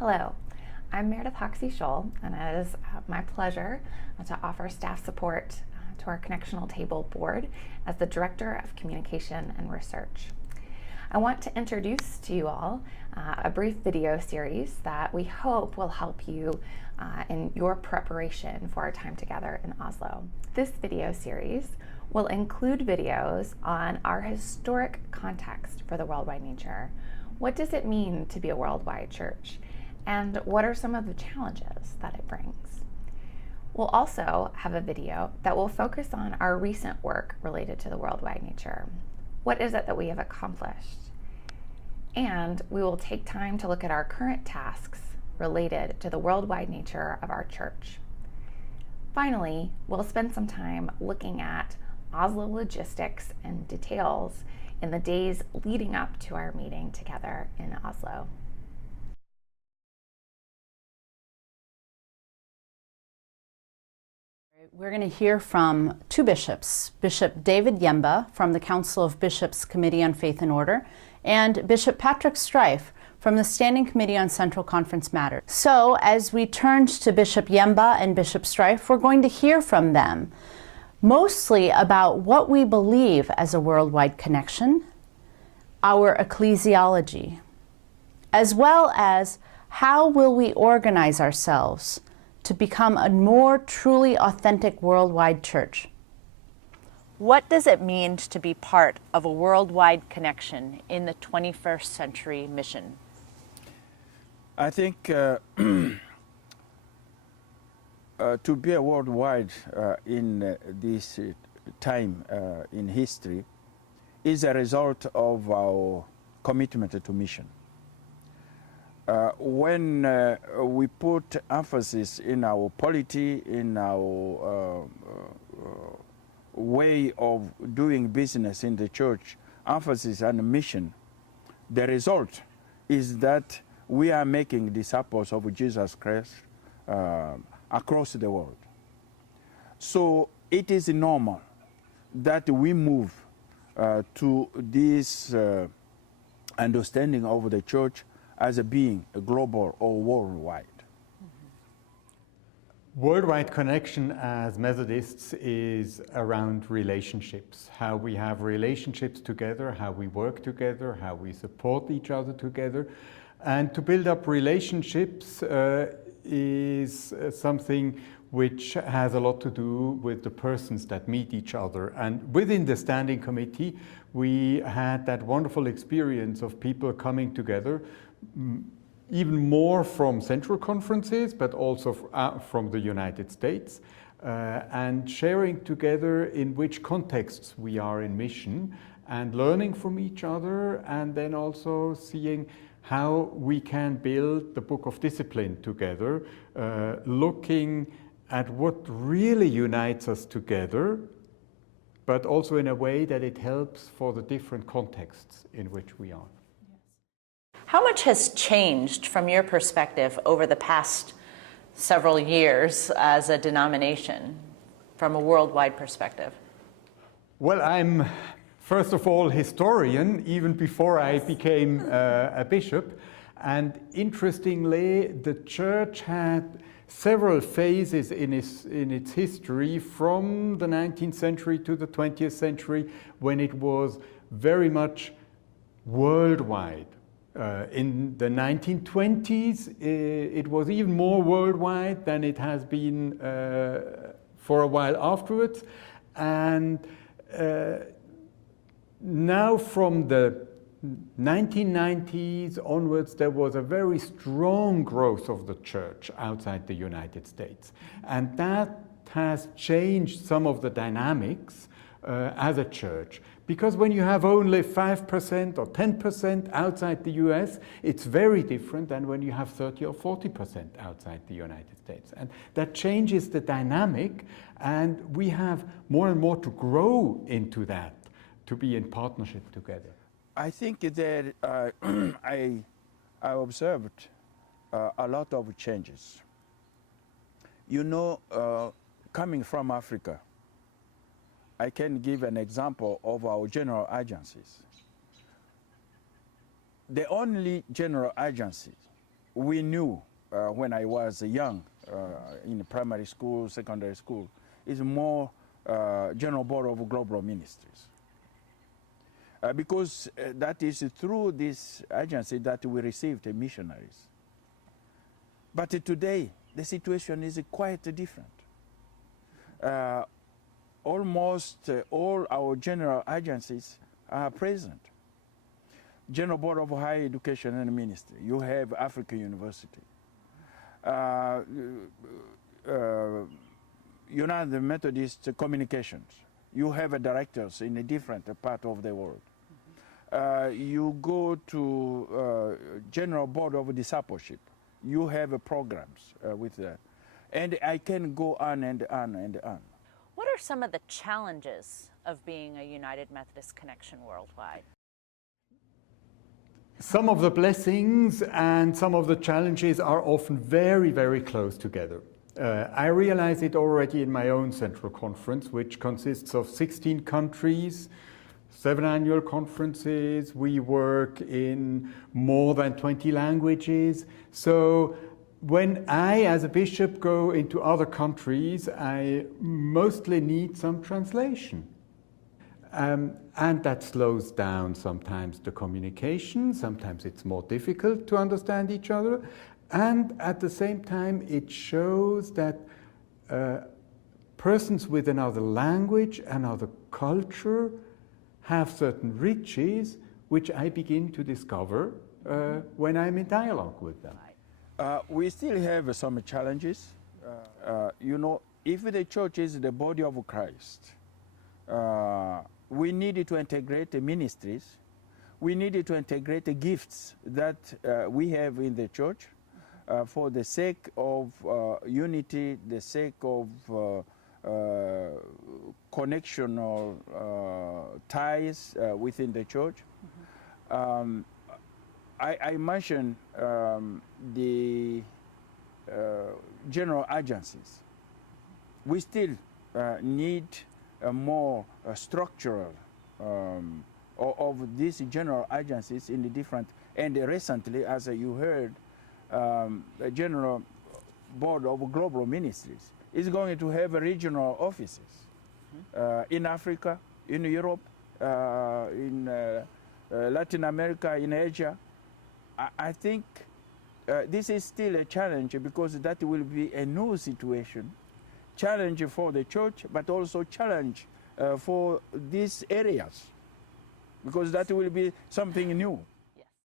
Hello, I'm Meredith Hoxie Scholl, and it is my pleasure to offer staff support to our Connectional Table board as the Director of Communication and Research. I want to introduce to you all a brief video series that we hope will help you in your preparation for our time together in Oslo. This video series will include videos on our historic context for the Worldwide Nature. What does it mean to be a worldwide church? And what are some of the challenges that it brings? We'll also have a video that will focus on our recent work related to the Worldwide Nature. What is it that we have accomplished? And we will take time to look at our current tasks related to the worldwide nature of our church. Finally, we'll spend some time looking at Oslo logistics and details in the days leading up to our meeting together in Oslo. We're going to hear from two bishops, Bishop David Hjemba from the Council of Bishops Committee on Faith and Order, and Bishop Patrick Strife from the Standing Committee on Central Conference Matters. So as we turned to Bishop Hjemba and Bishop Strife, we're going to hear from them mostly about what we believe as a worldwide connection, our ecclesiology, as well as how will we organize ourselves to become a more truly authentic worldwide church. What does it mean to be part of a worldwide connection in the 21st century mission? I think to be a worldwide in this time in history is a result of our commitment to mission. When we put emphasis in our polity, in our way of doing business in the church, emphasis on mission, the result is that we are making disciples of Jesus Christ across the world. So it is normal that we move to this understanding of the church as a being a global or worldwide. Worldwide connection as Methodists is around relationships, how we have relationships together, how we work together, how we support each other together. And to build up relationships is something which has a lot to do with the persons that meet each other. And within the Standing Committee, we had that wonderful experience of people coming together, even more from central conferences, but also from the United States, and sharing together in which contexts we are in mission, and learning from each other, and then also seeing how we can build the Book of Discipline together, looking at what really unites us together, but also in a way that it helps for the different contexts in which we are. How much has changed from your perspective over the past several years as a denomination from a worldwide perspective? Well, I'm first of all historian, even before I became a bishop. And interestingly, the church had several phases in its history from the 19th century to the 20th century when it was very much worldwide. In the 1920s, it was even more worldwide than it has been for a while afterwards. And now from the 1990s onwards, there was a very strong growth of the church outside the United States. And that has changed some of the dynamics as a church. Because when you have only 5% or 10% outside the US, it's very different than when you have 30 or 40% outside the United States. And that changes the dynamic, and we have more and more to grow into that, to be in partnership together. I think that I observed a lot of changes. You know, coming from Africa, I can give an example of our general agencies. The only general agency we knew when I was young in primary school, secondary school, is more General Board of Global Ministries. Because that is through this agency that we received missionaries. But today, the situation is quite different. Almost all our general agencies are present. General Board of Higher Education and Ministry, you have African University. United Methodist Communications, you have directors in a different part of the world. You go to General Board of Discipleship, you have programs with that. And I can go on and on and on. What are some of the challenges of being a United Methodist Connection worldwide? Some of the blessings and some of the challenges are often very, very close together. I realize it already in my own Central Conference, which consists of 16 countries, 7 annual conferences. We work in more than 20 languages. So when I, as a bishop, go into other countries, I mostly need some translation. And that slows down sometimes the communication, sometimes it's more difficult to understand each other, and at the same time it shows that persons with another language, another culture, have certain riches which I begin to discover when I'm in dialogue with them. We still have some challenges. You know, if the church is the body of Christ, we need to integrate the ministries. We need to integrate the gifts that we have in the church for the sake of unity, the sake of connection or ties within the church. I mentioned the general agencies. We still need a more structural of these general agencies in the different, and recently, as you heard, the General Board of Global Ministries is going to have regional offices in Africa, in Europe, in Latin America, in Asia. I think this is still a challenge because that will be a new situation. Challenge for the church, but also challenge for these areas, because that will be something new.